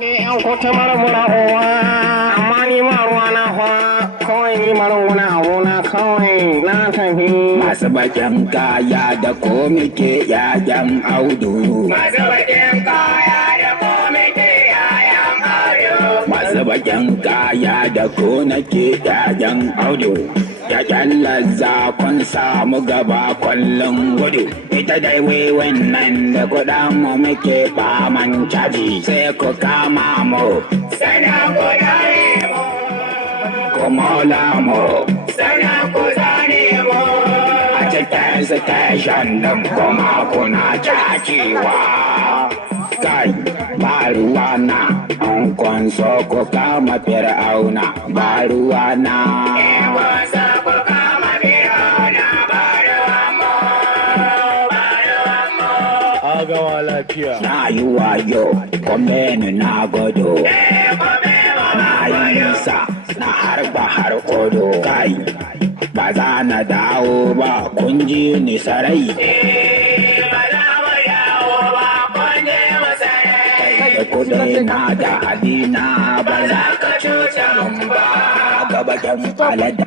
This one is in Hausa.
ne yan kota mara uwa amma ni ma ruwa na fa kawai ni mara wani abu na kawai na tafi. Masu bakin kaya da komike yayan audu. Masu bakin kaya da komike yayan audu. Masu bakin kaya da konake yayan audu. Yayan lazza kun samu gaba kwallon gudu. Ita dai wiwin nan da kuɗin mu muke faman caji. Sai ku kama mu. Sana ku dare mu. Kumola mu. Sana ku zane mu. A cikin station ɗin kuma kuna cakewa. Kai ba ruwa na an kwanso ku kama fir'auna ba ruwa na. Agawa lafiya. Na yi wayo, komenu na godo. Na yi nisa, na harba har kodo. Kai, ba za na dawo ba, kun ji ni sarai. Da kudi na da halina ba za ka cuta mun ba. Gaba alada.